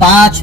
5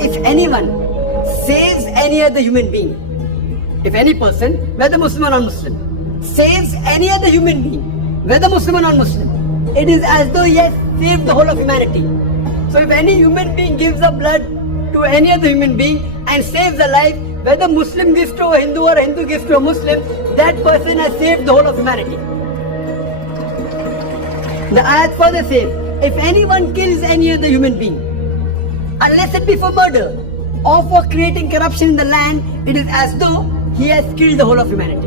If anyone saves any other human being, if any person, whether Muslim or non-Muslim, saves any other human being, whether Muslim or non-Muslim, it is as though he has saved the whole of humanity. So if any human being gives up blood to any other human being and saves a life, whether Muslim gives to a Hindu or a Hindu gives to a Muslim, that person has saved the whole of humanity. The ayat further says, if anyone kills any other human being, unless it be for murder or for creating corruption in the land, it is as though he has killed the whole of humanity.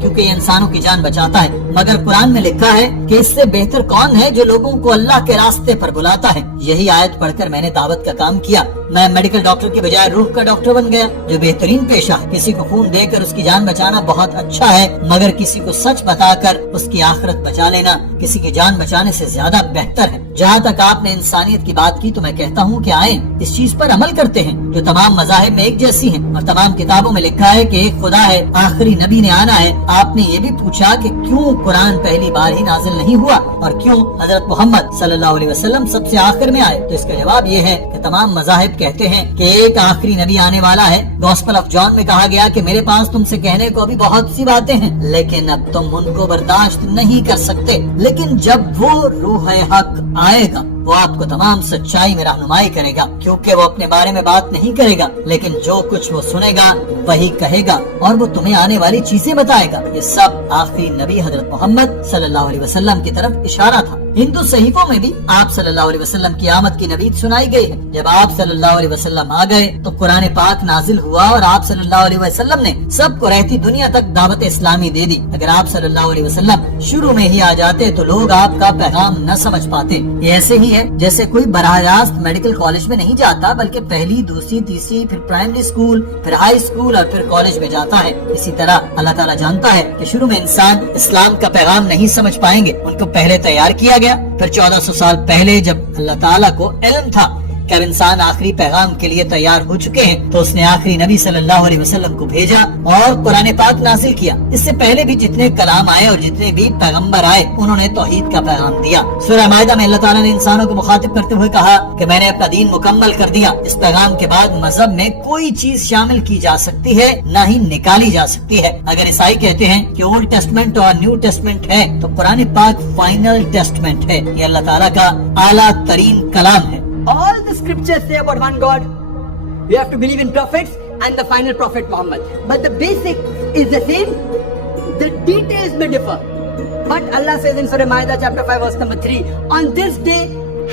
کیونکہ یہ انسانوں کی جان بچاتا ہے، مگر قرآن میں لکھا ہے کہ اس سے بہتر کون ہے جو لوگوں کو اللہ کے راستے پر بلاتا ہے۔ یہی آیت پڑھ کر میں نے دعوت کا کام کیا۔ میں میڈیکل ڈاکٹر کے بجائے روح کا ڈاکٹر بن گیا، جو بہترین پیشہ ہے۔ کسی کو خون دے کر اس کی جان بچانا بہت اچھا ہے، مگر کسی کو سچ بتا کر اس کی آخرت بچا لینا کسی کی جان بچانے سے زیادہ بہتر ہے۔ جہاں تک آپ نے انسانیت کی بات کی تو میں کہتا ہوں کہ آئیں اس چیز پر عمل کرتے ہیں جو تمام مذاہب میں ایک جیسی ہیں اور تمام کتابوں میں لکھا ہے کہ ایک خدا ہے، آخری نبی نے آنا ہے۔ آپ نے یہ بھی پوچھا کہ کیوں قرآن پہلی بار ہی نازل نہیں ہوا اور کیوں حضرت محمد صلی اللہ علیہ وسلم سب سے آخر میں آئے، تو اس کا جواب یہ ہے کہ تمام مذاہب کہتے ہیں کہ ایک آخری نبی آنے والا ہے۔ گوسپل آف جان میں کہا گیا کہ میرے پاس تم سے کہنے کو ابھی بہت سی باتیں ہیں لیکن اب تم ان کو برداشت نہیں کر سکتے، لیکن جب وہ روح حق آئے گا وہ آپ کو تمام سچائی میں رہنمائی کرے گا، کیونکہ وہ اپنے بارے میں بات نہیں کرے گا لیکن جو کچھ وہ سنے گا وہی کہے گا اور وہ تمہیں آنے والی چیزیں بتائے گا۔ یہ سب آخری نبی حضرت محمد صلی اللہ علیہ وسلم کی طرف اشارہ تھا۔ ہندو صحیفوں میں بھی آپ صلی اللہ علیہ وسلم کی آمد کی نوید سنائی گئی ہے۔ جب آپ صلی اللہ علیہ وسلم آ گئے تو قرآن پاک نازل ہوا اور آپ صلی اللہ علیہ وسلم نے سب کو رہتی دنیا تک دعوت اسلامی دے دی۔ اگر آپ صلی اللہ علیہ وسلم شروع میں ہی آ جاتے تو لوگ آپ کا پیغام نہ سمجھ پاتے۔ یہ ایسے ہی ہے جیسے کوئی براہ راست میڈیکل کالج میں نہیں جاتا بلکہ پہلی، دوسری، تیسری، پھر پرائمری اسکول، پھر ہائی اسکول اور پھر کالج میں جاتا ہے۔ اسی طرح اللہ تعالیٰ جانتا ہے کہ شروع میں انسان اسلام کا پیغام نہیں سمجھ پائیں گے، ان کو پہلے تیار کیا گیا۔ پھر 1400 سال پہلے جب اللہ تعالیٰ کو علم تھا کہ اب انسان آخری پیغام کے لیے تیار ہو چکے ہیں تو اس نے آخری نبی صلی اللہ علیہ وسلم کو بھیجا اور قرآن پاک نازل کیا۔ اس سے پہلے بھی جتنے کلام آئے اور جتنے بھی پیغمبر آئے انہوں نے توحید کا پیغام دیا۔ سورہ مائدہ میں اللہ تعالیٰ نے انسانوں کو مخاطب کرتے ہوئے کہا کہ میں نے اپنا دین مکمل کر دیا۔ اس پیغام کے بعد مذہب میں کوئی چیز شامل کی جا سکتی ہے نہ ہی نکالی جا سکتی ہے۔ اگر عیسائی کہتے ہیں کہ اولڈ ٹیسٹمنٹ اور نیو ٹیسٹمنٹ ہے تو قرآن پاک فائنل ٹیسٹمنٹ ہے، یہ اللہ تعالیٰ کا اعلیٰ ترین کلام ہے۔ All the scriptures say about one God. You have to believe in prophets and the final prophet Muhammad. But the basic is the same. The details may differ. But Allah says in Surah Ma'idah chapter 5 verse number 3, on this day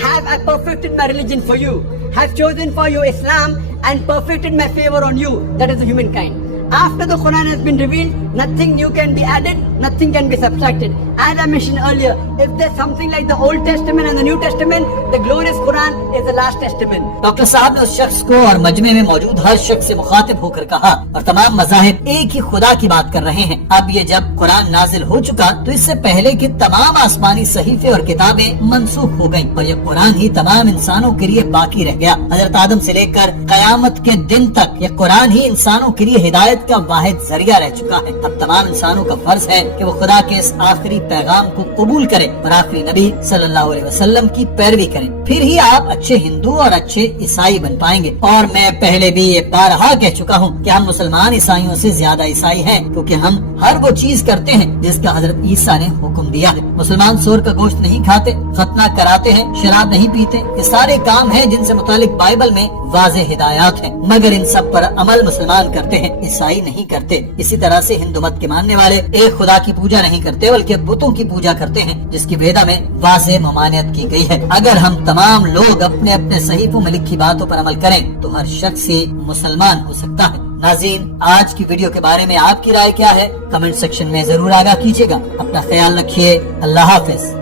have I perfected my religion for you, have chosen for you Islam and perfected my favor on you, that is the humankind. After the Quran has been revealed, nothing new can be added, nothing can be subtracted. As I mentioned earlier, if there's something like the Old Testament and the New Testament, the glorious Quran is the last testament. Doctor صاحب نے اس شخص کو اور مجمع میں موجود ہر شخص سے مخاطب ہو کر کہا اور تمام مذاہب ایک ہی خدا کی بات کر رہے ہیں۔ اب یہ جب قرآن نازل ہو چکا تو اس سے پہلے کے تمام آسمانی صحیفے اور کتابیں منسوخ ہو گئیں اور یہ قرآن ہی تمام انسانوں کے لیے باقی رہ گیا۔ حضرت آدم سے لے کر قیامت کے دن تک یہ قرآن ہی انسانوں کے لیے ہدایت کا واحد ذریعہ رہ چکا ہے۔ اب تمام انسانوں کا فرض ہے کہ وہ خدا کے اس آخری پیغام کو قبول کریں اور آخری نبی صلی اللہ علیہ وسلم کی پیروی کریں، پھر ہی آپ اچھے ہندو اور اچھے عیسائی بن پائیں گے۔ اور میں پہلے بھی یہ بارہا کہہ چکا ہوں کہ ہم مسلمان عیسائیوں سے زیادہ عیسائی ہیں کیونکہ ہم ہر وہ چیز کرتے ہیں جس کا حضرت عیسیٰ نے حکم دیا ہے۔ مسلمان سور کا گوشت نہیں کھاتے، ختنہ کراتے ہیں، شراب نہیں پیتے، یہ سارے کام ہیں جن سے متعلق بائبل میں واضح ہدایات ہیں، مگر ان سب پر عمل مسلمان کرتے ہیں، عیسائی نہیں کرتے۔ اسی طرح سے ہندو مت کے ماننے والے ایک خدا کی پوجا نہیں کرتے بلکہ بتوں کی پوجا کرتے ہیں جس کی ویدا میں واضح ممانعت کی گئی ہے۔ اگر ہم تمام لوگ اپنے اپنے صحیفوں میں لکھی باتوں پر عمل کریں تو ہر شخص ہی مسلمان ہو سکتا ہے۔ ناظرین، آج کی ویڈیو کے بارے میں آپ کی رائے کیا ہے؟ کمنٹ سیکشن میں ضرور آگاہ کیجیے گا۔ اپنا خیال رکھیے۔ اللہ حافظ۔